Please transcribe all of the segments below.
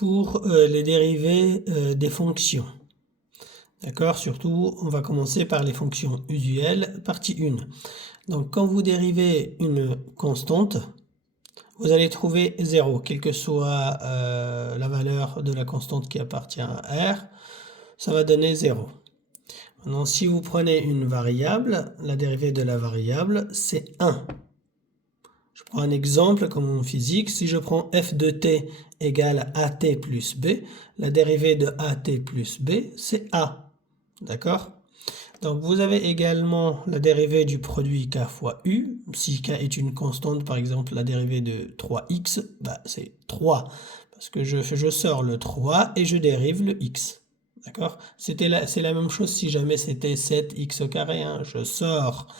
pour les dérivés des fonctions. D'accord? Surtout, on va commencer par les fonctions usuelles, partie 1. Donc, quand vous dérivez une constante, vous allez trouver 0, quelle que soit la valeur de la constante qui appartient à R, ça va donner 0. Maintenant, si vous prenez une variable, la dérivée de la variable, c'est 1. Je prends un exemple comme en physique. Si je prends f de t égale at plus b, la dérivée de at plus b, c'est a. D'accord? Donc vous avez également la dérivée du produit k fois u. Si k est une constante, par exemple, la dérivée de 3x, bah, c'est 3. Parce que je sors le 3 et je dérive le x. D'accord? C'est la même chose si jamais c'était 7x au carré. Hein. Je sors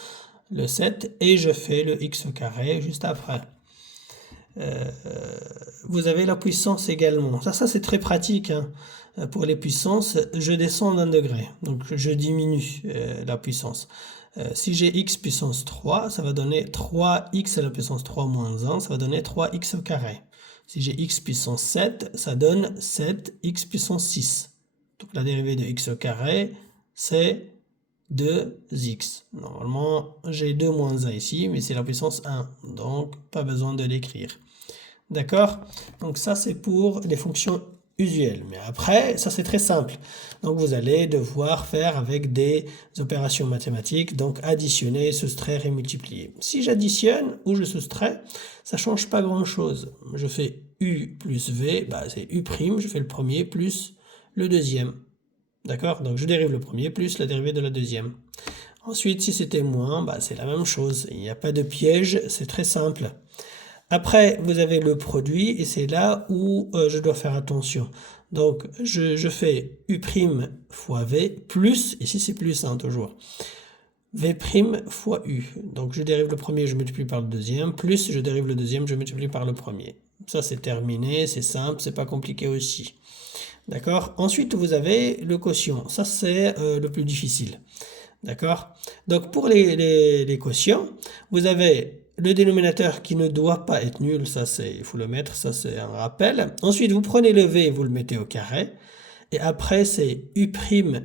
le 7 et je fais le x au carré juste après. Vous avez la puissance également. Ça c'est très pratique. Hein. Pour les puissances, je descends d'un degré. Donc je diminue la puissance. Si j'ai x puissance 3, ça va donner 3x à la puissance 3 moins 1, ça va donner 3x au carré. Si j'ai x puissance 7, ça donne 7x puissance 6. Donc la dérivée de x au carré, c'est 2x. Normalement, j'ai 2 moins 1 ici, mais c'est la puissance 1. Donc, pas besoin de l'écrire. D'accord? Donc ça, c'est pour les fonctions usuelles. Mais après, ça, c'est très simple. Donc, vous allez devoir faire avec des opérations mathématiques. Donc, additionner, soustraire et multiplier. Si j'additionne ou je soustrais, ça ne change pas grand-chose. Je fais u plus v, bah, c'est u', je fais le premier plus le deuxième. D'accord? Donc je dérive le premier plus la dérivée de la deuxième. Ensuite, si c'était moins, bah, c'est la même chose. Il n'y a pas de piège, c'est très simple. Après, vous avez le produit et c'est là où je dois faire attention. Donc je fais u' fois v plus, ici c'est plus toujours, v' fois u. Donc je dérive le premier, je multiplie par le deuxième, plus je dérive le deuxième, je multiplie par le premier. Ça c'est terminé, c'est simple, c'est pas compliqué aussi. D'accord? Ensuite, vous avez le quotient. Ça, c'est le plus difficile. D'accord? Donc, pour les quotients, vous avez le dénominateur qui ne doit pas être nul. Ça, il faut le mettre. Ça, c'est un rappel. Ensuite, vous prenez le v et vous le mettez au carré. Et après, c'est u'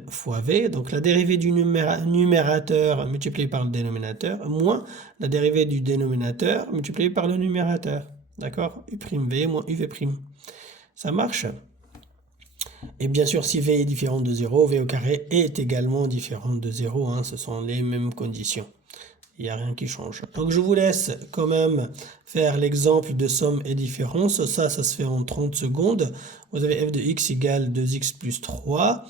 fois v. Donc, la dérivée du numérateur multiplié par le dénominateur moins la dérivée du dénominateur multiplié par le numérateur. D'accord? u'v moins uv'. Ça marche? Et bien sûr, si v est différent de 0, v au carré est également différent de 0. Hein, ce sont les mêmes conditions. Il n'y a rien qui change. Donc je vous laisse quand même faire l'exemple de somme et différence. Ça se fait en 30 secondes. Vous avez f de x égale 2x plus 3.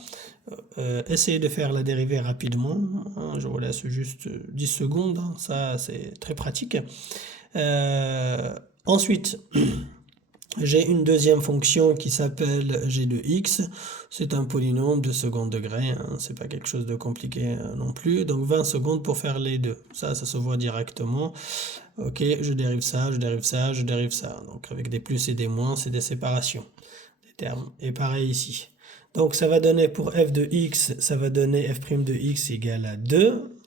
Essayez de faire la dérivée rapidement. Hein, je vous laisse juste 10 secondes. Hein, ça, c'est très pratique. Ensuite... J'ai une deuxième fonction qui s'appelle g de x. C'est un polynôme de second degré. Hein, c'est pas quelque chose de compliqué non plus. Donc 20 secondes pour faire les deux. Ça se voit directement. Ok, je dérive ça, je dérive ça, je dérive ça. Donc avec des plus et des moins, c'est des séparations des termes. Et pareil ici. Donc ça va donner pour f de x, ça va donner f' de x égale à 2.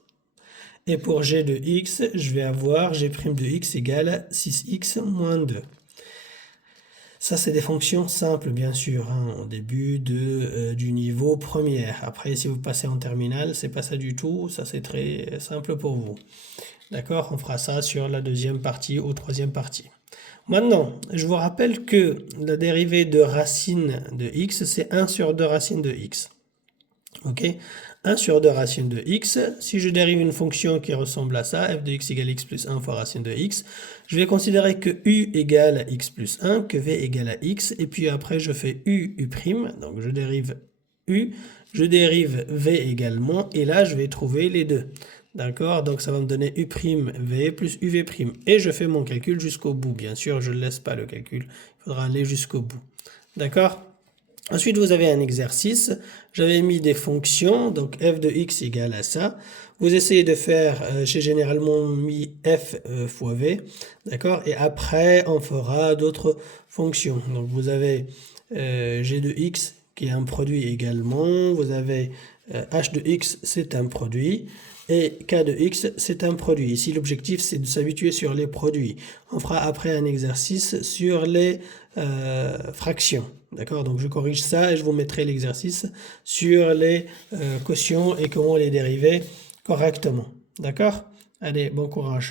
Et pour g de x, je vais avoir g' de x égale à 6x moins 2. Ça, c'est des fonctions simples, bien sûr, hein, au début du niveau première. Après, si vous passez en terminale, c'est pas ça du tout. Ça, c'est très simple pour vous. D'accord? On fera ça sur la deuxième partie ou troisième partie. Maintenant, je vous rappelle que la dérivée de racine de x, c'est 1 sur 2 racine de x. Ok? 1 sur 2 racine de x, si je dérive une fonction qui ressemble à ça, f de x égale x plus 1 fois racine de x, je vais considérer que u égale à x plus 1, que v égale à x, et puis après je fais u', donc je dérive u, je dérive v également, et là je vais trouver les deux. D'accord? Donc ça va me donner u'v plus uv'. Et je fais mon calcul jusqu'au bout. Bien sûr, je ne laisse pas le calcul, il faudra aller jusqu'au bout. D'accord? Ensuite, vous avez un exercice. J'avais mis des fonctions, donc f de x égale à ça. Vous essayez de faire, j'ai généralement mis f fois v, d'accord? Et après, on fera d'autres fonctions. Donc, vous avez g de x qui est un produit également. Vous avez h de x, c'est un produit. et k de x, c'est un produit. Ici, l'objectif, c'est de s'habituer sur les produits. On fera après un exercice sur les fractions. D'accord? Donc, je corrige ça et je vous mettrai l'exercice sur les quotients et comment les dériver correctement. D'accord? Allez, bon courage.